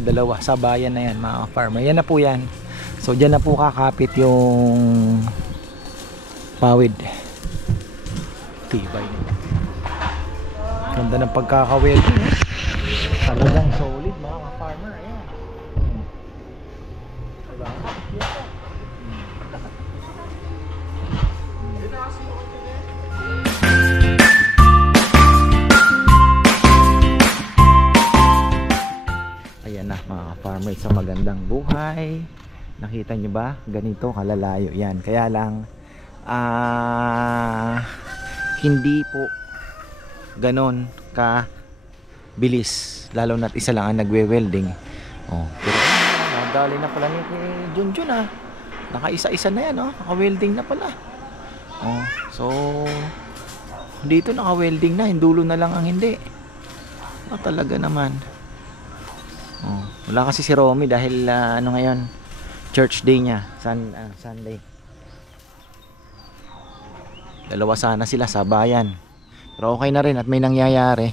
So dalawa sa bayan na yan mga farmer. Yan na po yan. So dyan na po kakapit yung pawid. Tibay. Ganda ng pagkakaweld. Talagang solid mga farmer. Ayan. Ayan na mga farmer, sa magandang buhay. Nakita nyo ba? Ganito kalalayo yan. Kaya lang hindi po ganon ka bilis, lalo na't isa lang ang nagwe-welding. Pero nadali na pala ni Junjun nakaisa-isa na yan, naka-welding na pala. So dito naka-welding na, hindulo na lang ang hindi. Talaga naman. Wala kasi si Romy dahil ano ngayon, church day niya, Sunday. Dalawa sana sila sa bayan. Pero okay na rin at may nangyayari.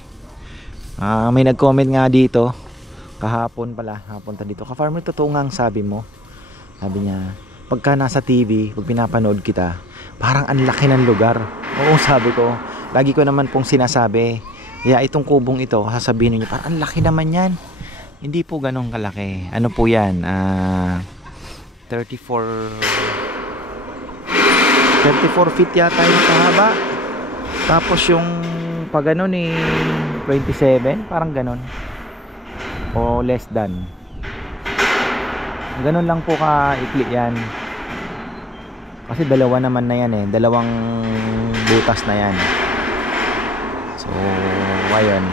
May nag-comment nga dito kahapon pala, hapunta dito. Ka-farmer, totoo nga ang sabi mo. Sabi niya, pagka nasa TV, pag pinapanood kita, parang ang laki ng lugar. Oo, sabi ko. Lagi ko naman pong sinasabi. Kaya itong kubong ito, sasabihin niyo, parang ang laki naman yan. Hindi po ganun kalaki. Ano po yan? 34 feet yata yung pahaba. Tapos yung pag ganun 27, parang ganun. O less than. Ganun lang po ka-ikli yan. Kasi dalawa naman na yan dalawang butas na yan. So, ayun.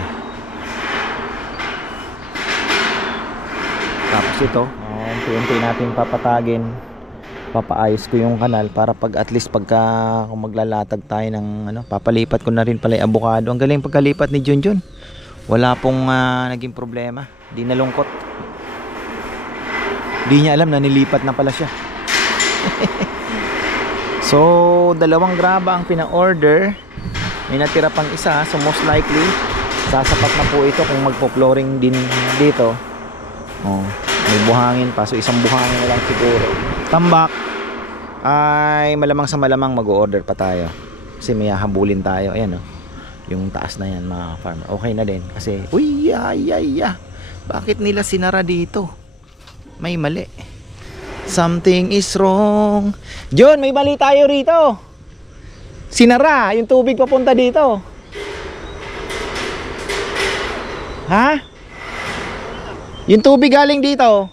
Tapos ito, unti-unti natin papatagin. Papaayos ko yung kanal para pag at least pagka kung maglalatag tayo ng papalipat ko na rin pala yung abukado. Ang galing pagkalipat ni Junjun. Wala pong naging problema. Di nalungkot. Di niya alam na nilipat na pala siya. So, dalawang graba ang pina-order. May natira pang isa. So, most likely, sasapat na po ito kung magpo-flooring din dito. May buhangin pa. So, isang buhangin na lang siguro. Tambak ay malamang sa malamang mag-order pa tayo kasi may hahabulin tayo. Ayan yung taas na yan mga farmer. Okay na din kasi bakit nila sinara dito? May mali, something is wrong. John, may mali tayo rito. Sinara yung tubig papunta dito. Yung tubig galing dito,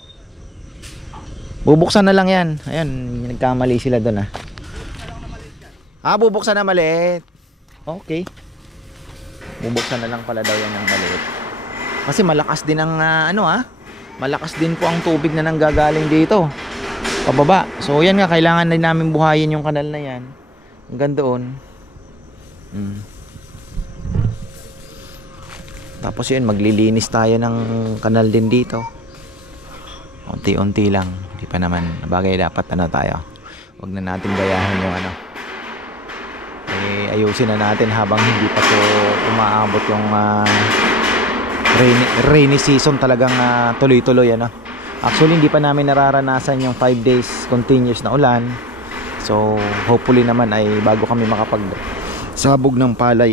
bubuksan na lang yan. Ayan, nagkamali sila doon bubuksan na maliit. Okay. Bubuksan na lang pala daw yan ng maliit. Kasi malakas din ang malakas din po ang tubig na nanggagaling dito pababa. So yan nga, kailangan din namin buhayin yung kanal na yan hanggang doon. Tapos yun, maglilinis tayo ng kanal din dito. Unti-unti lang. Hindi pa naman bagay, dapat tayo. Huwag na natin gayahin yung ayusin na natin habang hindi pa po umaabot yung rainy season. Talagang tuloy-tuloy Actually hindi pa namin nararanasan yung 5 days continuous na ulan. So hopefully naman ay bago kami makapagsabog ng palay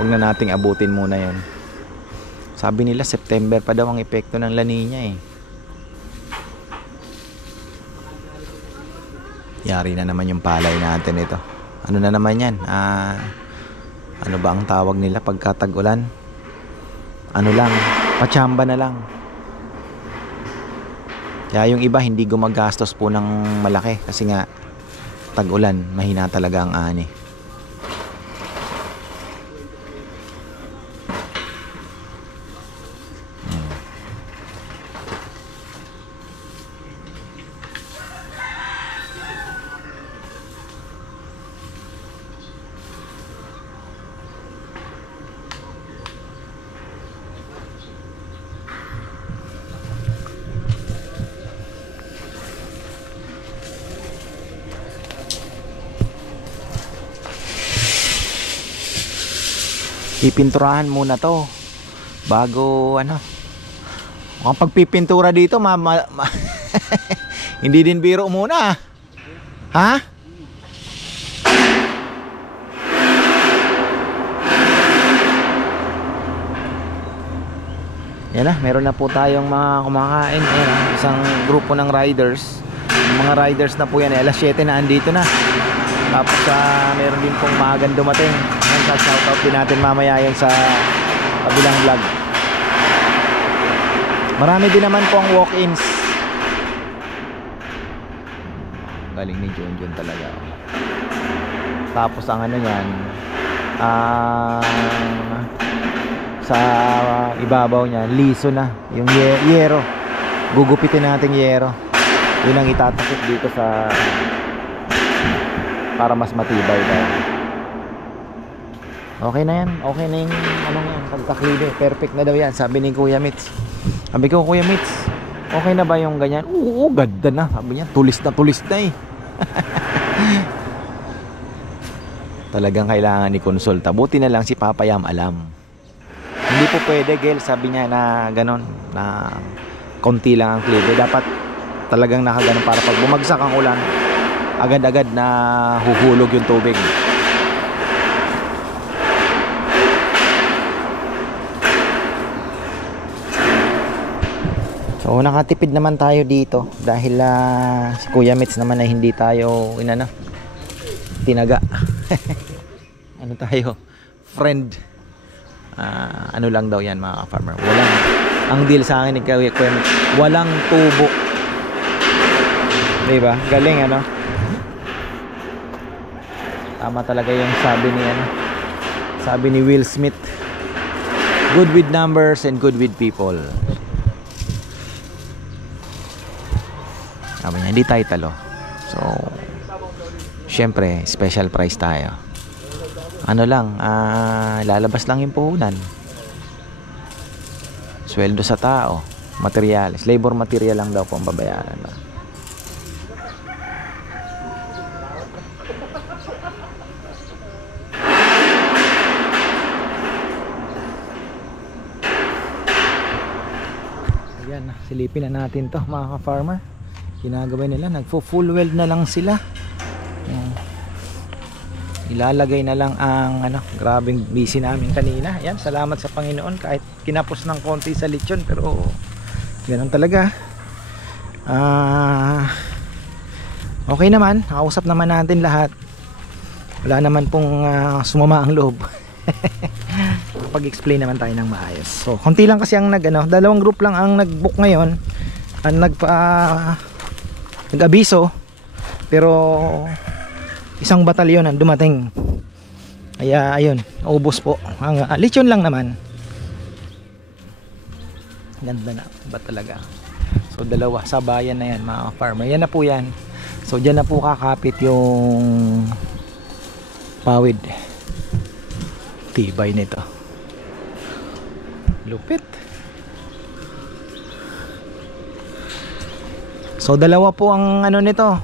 huwag na nating abutin muna yun. Sabi nila September pa daw ang epekto ng La Nina Yari na naman yung palay natin ito. Ano na naman yan? Ano ba ang tawag nila pagka tag-ulan? Pachamba na lang. Kaya yung iba hindi gumagastos po ng malaki kasi nga tag-ulan, mahina talaga ang ani. Pipinturahan muna to bago Mukhang pagpipintura dito hindi din biro muna. Ha? Yan na, meron na po tayong mga kumakain. Ayan, isang grupo ng riders. Yung mga riders na po yan, alas 7 na andito na. Tapos meron din pong maagang dumating. Yan, shoutout din natin mamaya yan sa kabilang vlog. Marami din naman po ang walk-ins. Galing ni Junjun talaga. Tapos ang ano yan, sa ibabaw niya, liso na. Yung yero. Gugupitin natin yero. Yun ang itatakip dito sa para mas matibay daw. Okay na yan. Okay na yung ano yan, pagkaklibe. Perfect na daw yan, sabi ni Kuya Mitz. Sabi ko, Kuya Mitz, okay na ba yung ganyan? Oo, ganda na. Sabi niya, tulis na eh. Talagang kailangan i-consulta. Buti na lang si Papa Yam alam. Hindi po pwede, Gel, sabi niya na ganon, na konti lang ang klibe. Dapat talagang nakaganon para pag bumagsak ang ulan, agad-agad na huhulog yung tubig. So nakatipid naman tayo dito dahil si Kuya Mitz naman ay hindi tayo tinaga. Ano tayo? Friend. Ano lang daw yan mga farmer. Ang deal sa akin ni Kuya Mitz, walang tubo. Diba? Galing ano? Tama talaga yung sabi ni Will Smith. Good with numbers and good with people. Sabi niya, hindi tayo talo. So, syempre, special price tayo. Ano lang, lalabas lang yung puhunan. Sweldo sa tao, materials, labor material lang daw po ang babayaran. Ayan, silipin na natin to mga ka-farmer. Ginagawa nila, nagfo-full weld na lang sila. Ilalagay na lang ang grabing busy namin kanina. Ayan, salamat sa Panginoon kahit kinapos ng konti sa lechon, pero ganoon talaga. Okay naman, nakausap naman natin lahat. Wala naman pong sumama ang loob. Pag-explain naman tayo ng maayos. So, konti lang kasi ang dalawang group lang ang nag-book ngayon. Ang nag-abiso, pero isang batalyon ang dumating. Kaya ayun, ubos po. Ang lechon lang naman. Ganda na ba talaga. So dalawa sa bayan na yan mga farmer. Yan na po yan. So dyan na po kakapit yung pawid. Tibay nito. Lupit. So dalawa po ang nito,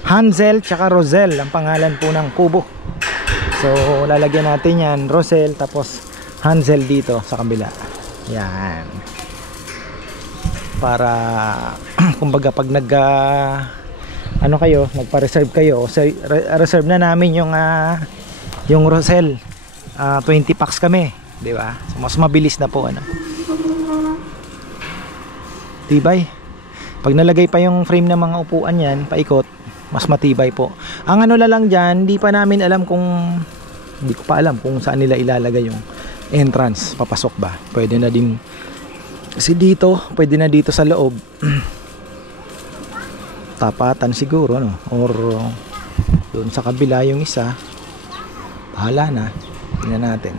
Hansel tsaka Rosel ang pangalan po ng kubo. So lalagyan natin yan, Rosel tapos Hansel dito sa kabila. Yan. Para kumbaga pag nagpa-reserve kayo, so, reserve na namin yung Rosel. 20 packs kami, di ba? So, mas mabilis na po Tibay. Pag nalagay pa yung frame ng mga upuan yan, paikot, mas matibay po. Ang lang dyan, hindi ko pa alam kung saan nila ilalagay yung entrance. Papasok ba? Pwede na din. Kasi dito, pwede na dito sa loob. Tapatan siguro, or doon sa kabila yung isa. Bahala na. Tingnan natin.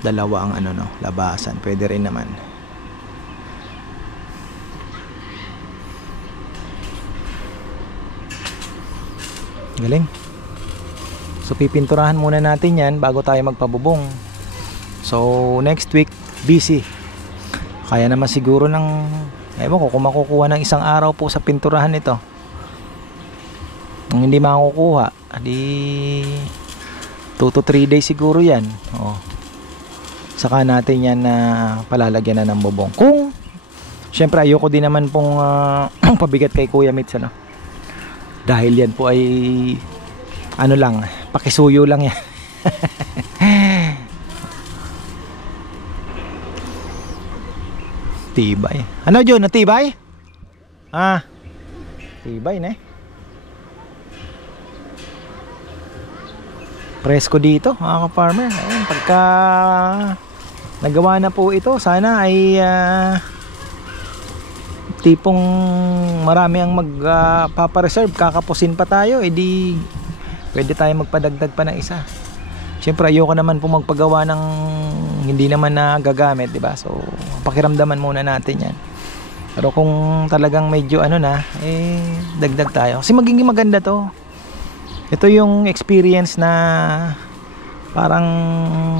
Dalawa ang labasan. Pwede rin naman. Galing. So pipinturahan muna natin yan bago tayo magpabubong. So next week busy. Kaya naman siguro ewan ko kung makukuha ng isang araw po sa pinturahan ito. Kung hindi makukuha, di 2 to 3 days siguro yan. saka natin yan na palalagyan na ng bubong. Kung syempre ayoko din naman pong pabigat kay Kuya Mitch, ano, dahil yan po ay ano lang, pakisuyo lang yan. Tibay. Ano John? Natibay? Tibay na eh. Presko dito mga ka-farmer. Ayun, pagka nagawa na po ito, sana ay tipong marami ang magpapareserve, kakapusin pa tayo, edi pwede tayo magpadagdag pa ng isa. Siyempre ayoko naman po magpagawa ng hindi naman na gagamit, diba? So pakiramdaman muna natin yan. Pero kung talagang medyo ano na, dagdag tayo. Kasi magiging maganda to. Ito yung experience na parang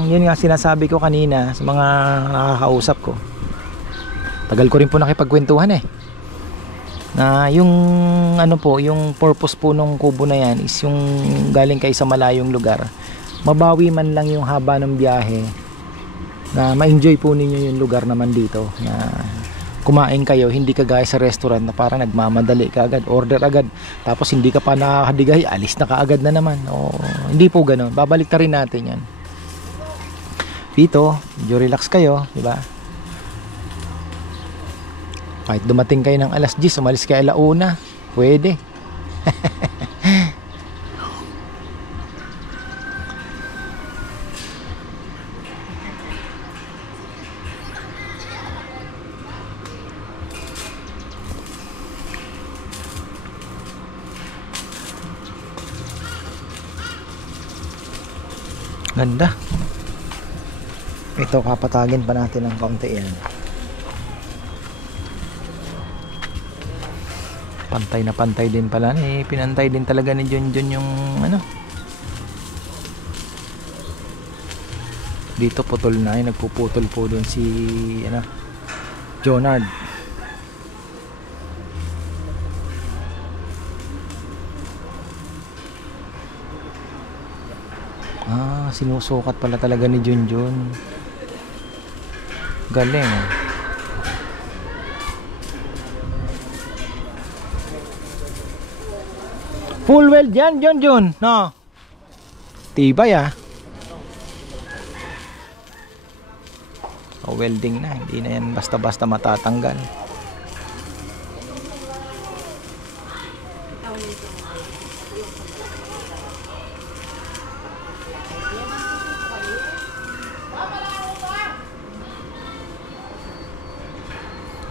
yun nga sinasabi ko kanina sa mga nakakausap ko. Tagal ko rin po nakipagkwentuhan na yung ano po, yung purpose po nung kubo na yan is yung galing kayo sa malayong lugar, mabawi man lang yung haba ng biyahe, na ma-enjoy po ninyo yung lugar naman dito, na kumain kayo, hindi kagaya sa restaurant na parang nagmamadali ka agad, order agad, tapos hindi ka pa nakakadigay, alis na kaagad na naman. Hindi po ganoon, babalik ta rin natin yan dito, medyo relax kayo, diba? Kahit dumating kayo ng alas 10, umalis kayo alauna, pwede. Ganda. Ito, kapatagin pa natin ng kaunti yan. Pantay na pantay din pala. Pinantay din talaga ni Junjun yung ano. Dito putol na. Nagpuputol po doon si ano, Jonard. Sinusukat pala talaga ni Junjun. Galing. Full weld yan, Junjun, no? Tibay welding na, hindi na yan basta-basta matatanggal.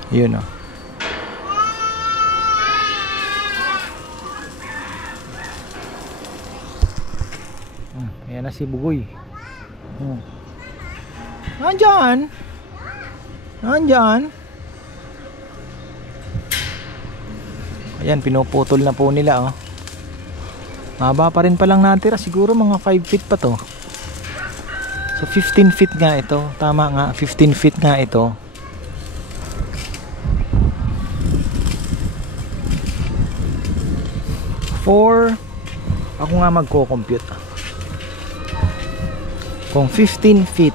Yun ayan na si Bugoy. Nandyan. Ayan, pinuputol na po nila Maba pa rin palang natira, siguro mga 5 feet pa to. So 15 feet nga ito. Tama nga, 15 feet nga ito. Ako nga magko-compute. Kung 15 feet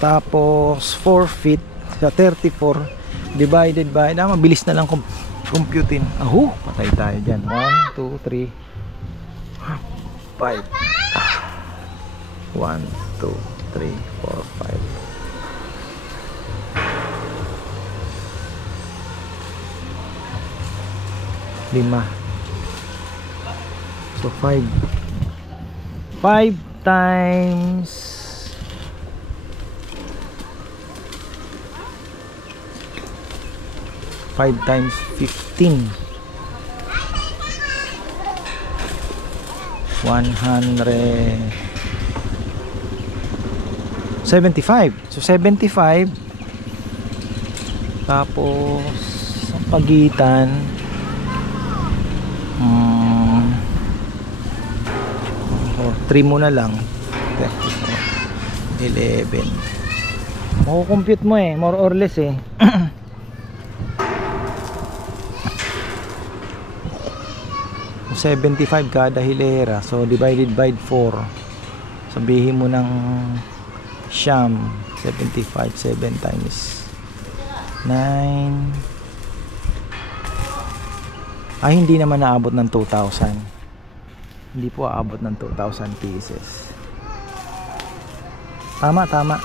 tapos 4 feet sa 34 divided by, mabilis na lang computein. Patay tayo dyan. 1, 2, 3 5 1, 2, 3, 4, 5 5. So 5 times 5 times 15 175. So 75 tapos sa pagitan 3 muna lang, 11. Makukompute mo more or less 75 kada hilera. So divided by 4, sabihin mo ng Siyam 75, 7 times 9. Ay, hindi naman naabot ng 2,000. Hindi po aabot ng 2,000 pieces. Tama, tama.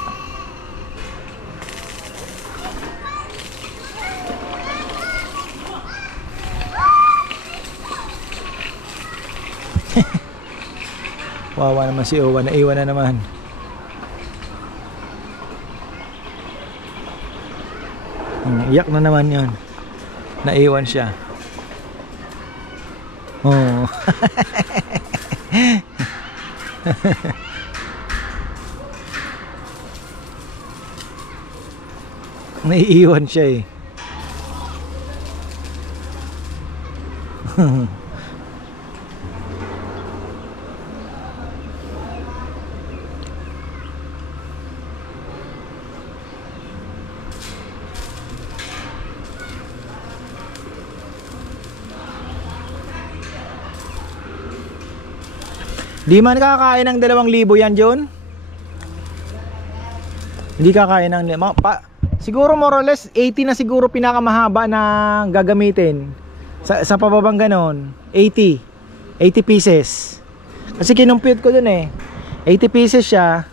Wawa naman si Owa, naiwan na naman. Iyak na naman yun. Naiwan siya. Oh. Naiiwan siya eh. Di man kakain ng 2,000 yan, John? Hindi kakain ng siguro more or less 80 na siguro pinakamahaba na gagamitin. Sa pababang ganon, 80 pieces. Kasi kinumpute ko dun eh. 80 pieces siya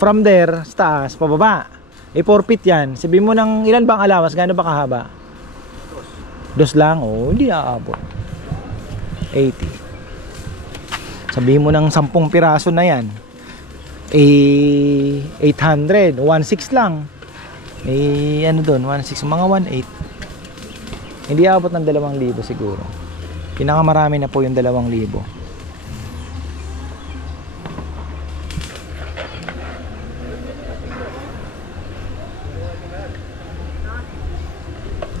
from there, sa taas, pababa. Eh 4 feet yan. Sabihin mo ng ilan bang alawas, gaano ba kahaba? 2 lang, oh, hindi aabot. 80. Sabihin mo ng 10 piraso na yan, eh 800, 1.6 lang. Eh ano doon, 1.6, mga 1.8. Hindi abot ng 2,000 siguro. Pinakamarami na po yung 2,000.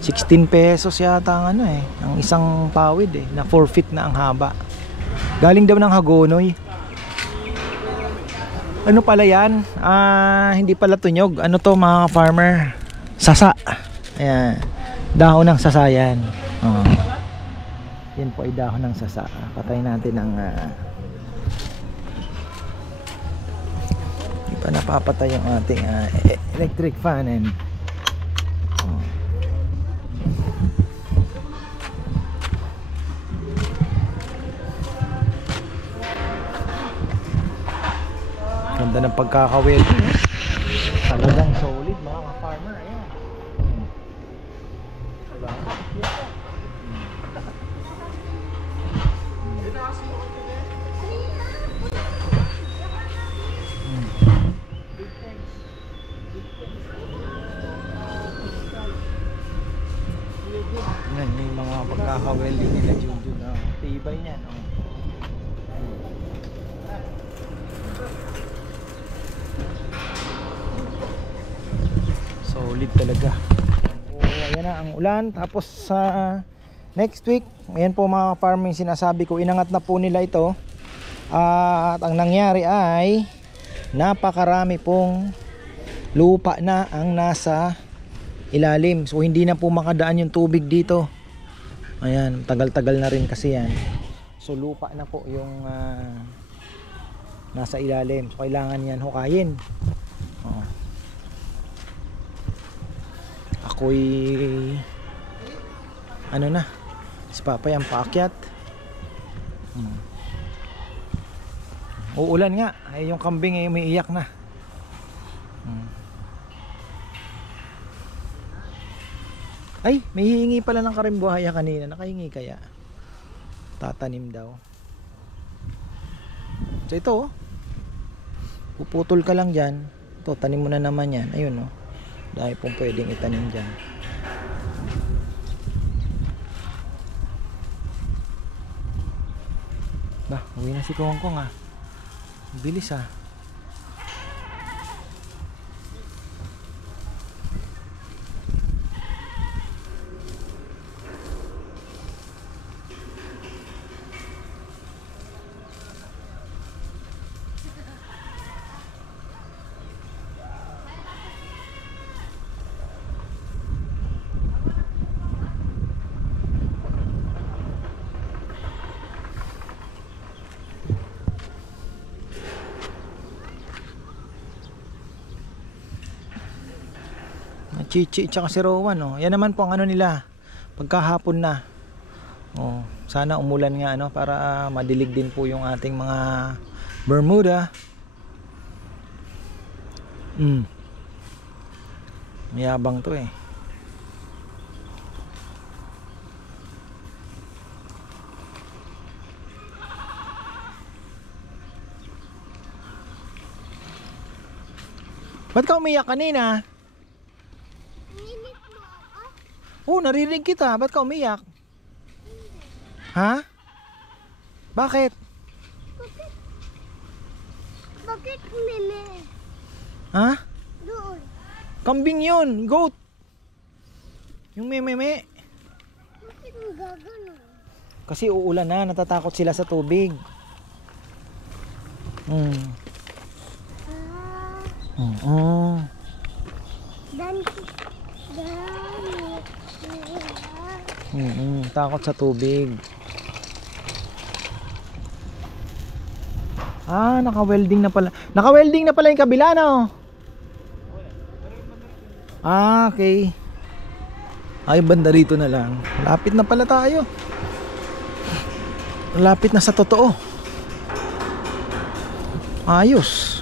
16 pesos yata ang ano eh, ang isang pawid eh, na 4 feet na ang haba. Galing daw ng Hagonoy. Ano pala yan? Hindi pala tunyog. Ano to mga farmer? Sasa. Ayan. Dahon ng sasa yan. Yan po ay dahon ng sasa. Patayin natin ang hindi pa napapatay yung ating electric fan and ganda ng pagkakawit. Talagang solid mga ka-farmer. Ayan. Diba? Yan yung mga pagkakawelding nila Junjun. Tibay niyan. Solid talaga. Ayan na ang ulan. Tapos sa next week, ayan po mga farming sinasabi ko, inangat na po nila ito. At ang nangyari ay napakarami pong lupa na ang nasa ilalim. So hindi na po makadaan yung tubig dito. Ayan, tagal-tagal na rin kasi yan. So lupa na po yung nasa ilalim. So kailangan yan hukayin. Ako'y ano na, si Papa yung paakyat. Uulan nga, ay yung kambing ay umiiyak na. Ay, may hihingi pala ng karimbuhaya kanina. Nakahingi kaya? Tatanim daw. So ito, puputol ka lang dyan. Ito, tanim mo na naman yan. Ayun o. Dahil pong pwedeng itanim dyan. Bah, uwi na si Kongkong ah. Bilis ah. Chichi tsaka si Rowan, oh. Yan naman po ang ano nila pagkahapon na. Oh, sana umulan nga ano para madilig din po yung ating mga Bermuda. Mayabang to eh. Ba't ka umiyak kanina? Narinig mo ako? Oh, narinig kita. Ba't ka umiyak? Ha? Bakit? Bakit meme? Ha? Doon. Kambing yun. Goat. Yung meme. Bakit mo gagano? Kasi uulan na. Natatakot sila sa tubig. Ah, Mm. dami. Takot sa tubig. Ah, naka-welding na pala. Naka-welding na pala yung kabila, no? Ah, okay. Ay, banda rito na lang. Lapit na pala tayo. Lapit na sa totoo. Ayos.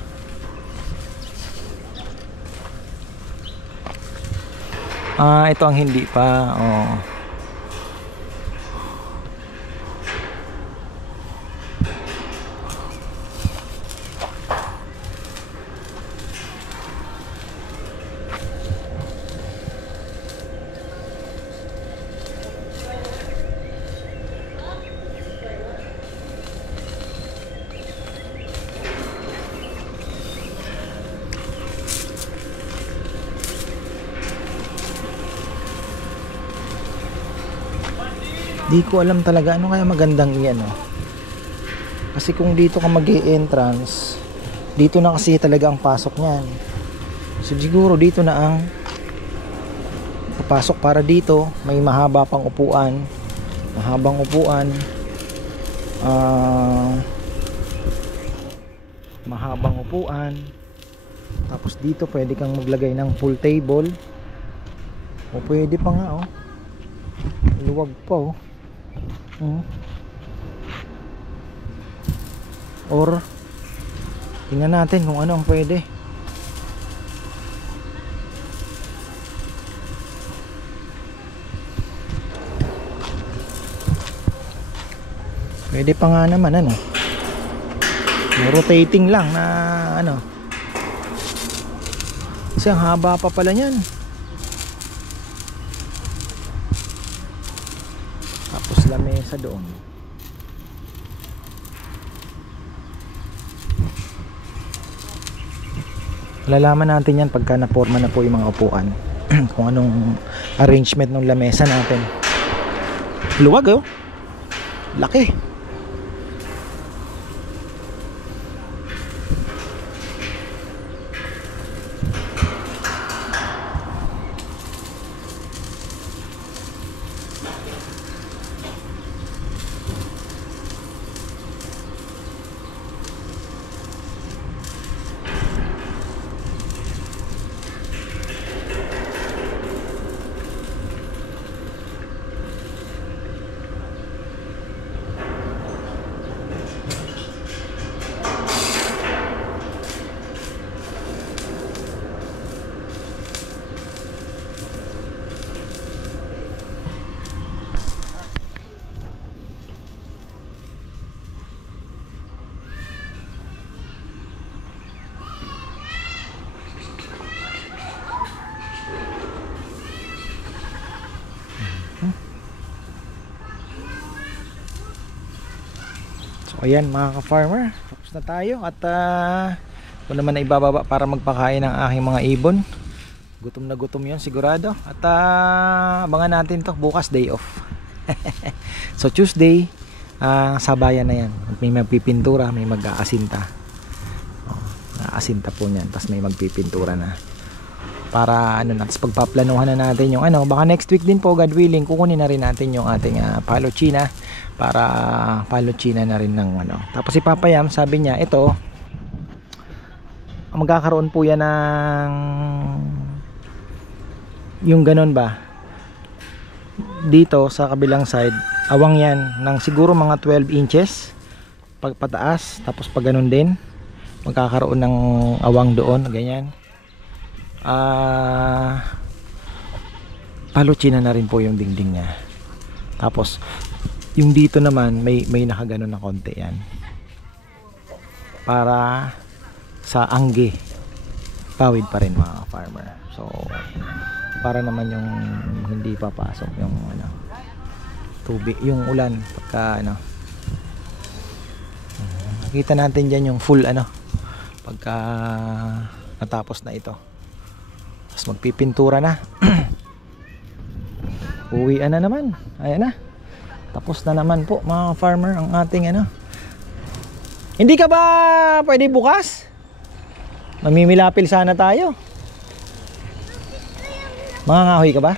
Ah, ito ang hindi pa. Oh. Di ko alam talaga ano kaya magandang iyan, oh. Kasi kung dito ka mag-e-entrance, dito na kasi talaga ang pasok niyan. So siguro dito na ang papasok para dito may mahaba pang upuan. Mahabang upuan. Mahabang upuan. Tapos dito pwede kang maglagay ng pool table. O pwede pa nga, oh. Luwag pa, oh. Or tingnan natin kung ano ang pwede. Pwede pa nga naman ano. Rotating lang na ano. Kasi ang haba pa pala niyan. Tapos lamesa doon. Malalaman natin yan pagka na-forma na po yung mga upuan. Kung anong arrangement ng lamesa natin. Luwag, oh. Laki. So ayan mga ka-farmer, tapos na tayo at ito naman na ibababa para magpakain ng aking mga ibon. Gutom na gutom yun sigurado. At abangan natin to bukas, day off. So Tuesday, sabayan na yan. May magpipintura, may mag-aasinta. Aasinta po niyan, tapos may magpipintura na. Para ano na, tapos pagpaplanuhan na natin yung ano, baka next week din po, God willing, kukunin na rin natin yung ating palochina para palochina na rin ng ano. Tapos si Papa Yam, sabi niya, ito magkakaroon po yan ng yung ganun ba, dito sa kabilang side, awang yan ng siguro mga 12 inches pag pataas, tapos pag ganun din magkakaroon ng awang doon, ganyan. Palutsina na rin po yung dingding niya. Tapos yung dito naman may nakaganon na konti yan para sa angge, pawid pa rin mga farmer. So para naman yung hindi papasok yung tubig, yung ulan pagka nakita natin dyan yung full pagka natapos na ito. Tapos magpipintura na. Uwian na naman. Ayan na. Tapos na naman po mga farmer ang ating Hindi ka ba pwede bukas? Mamimilapil sana tayo. Mangangahoy ka ba?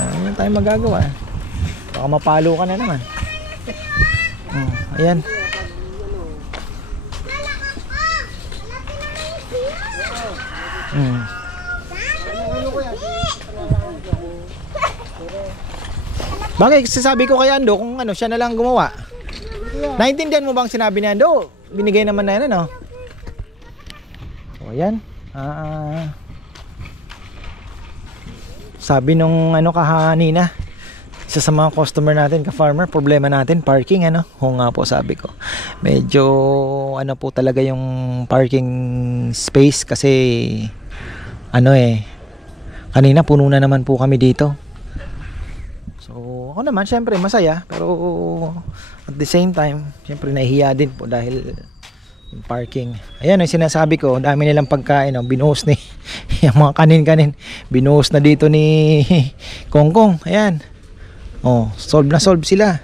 Ano tayo magagawa? Baka mapalo ka na naman. Ayan. Bakit sasabi ko kay Ando kung siya na lang gumawa? Naintindihan mo bang sinabi ni Ando? Binigay naman na yan O ayan. Sabi nung kahanina, isa sa mga customer natin, ka-farmer, problema natin parking Oo nga po, sabi ko. Medyo po talaga yung parking space kasi kanina puno na naman po kami dito. So ako naman syempre masaya, pero at the same time syempre nahihiya din po dahil yung parking. Ayan yung sinasabi ko, dami nilang pagkain binuhos ni yung mga kanin binuhos na dito ni Kongkong. Ayan, solve na solve sila.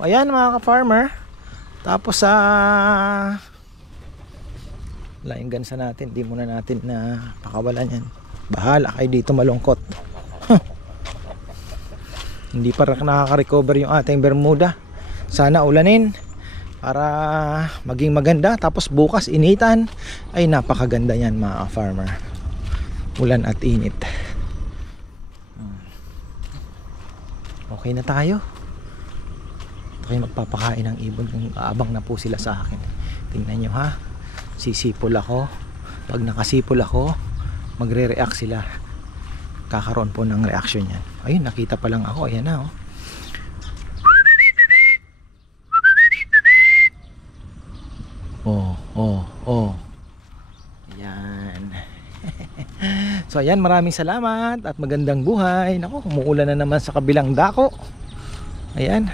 Ayan mga ka-farmer, tapos laing gansa natin, di muna natin na pakawalan yan. Bahala kayo dito malungkot. Hindi pa nakaka-recover yung ating Bermuda. Sana ulanin para maging maganda, tapos bukas initan. Ay napakaganda yan mga farmer, ulan at init. Okay na tayo. Okay, magpapakain ng ibon. Aabang na po sila sa akin. Tingnan nyo sisipol ako. Pag nakasipol ako, magre-react sila. Kakaroon po ng reaction yan. Ayun, nakita pa lang ako. Ayan na Ayan. So ayan, maraming salamat at magandang buhay. Naku, umuulan na naman sa kabilang dako. Ayan.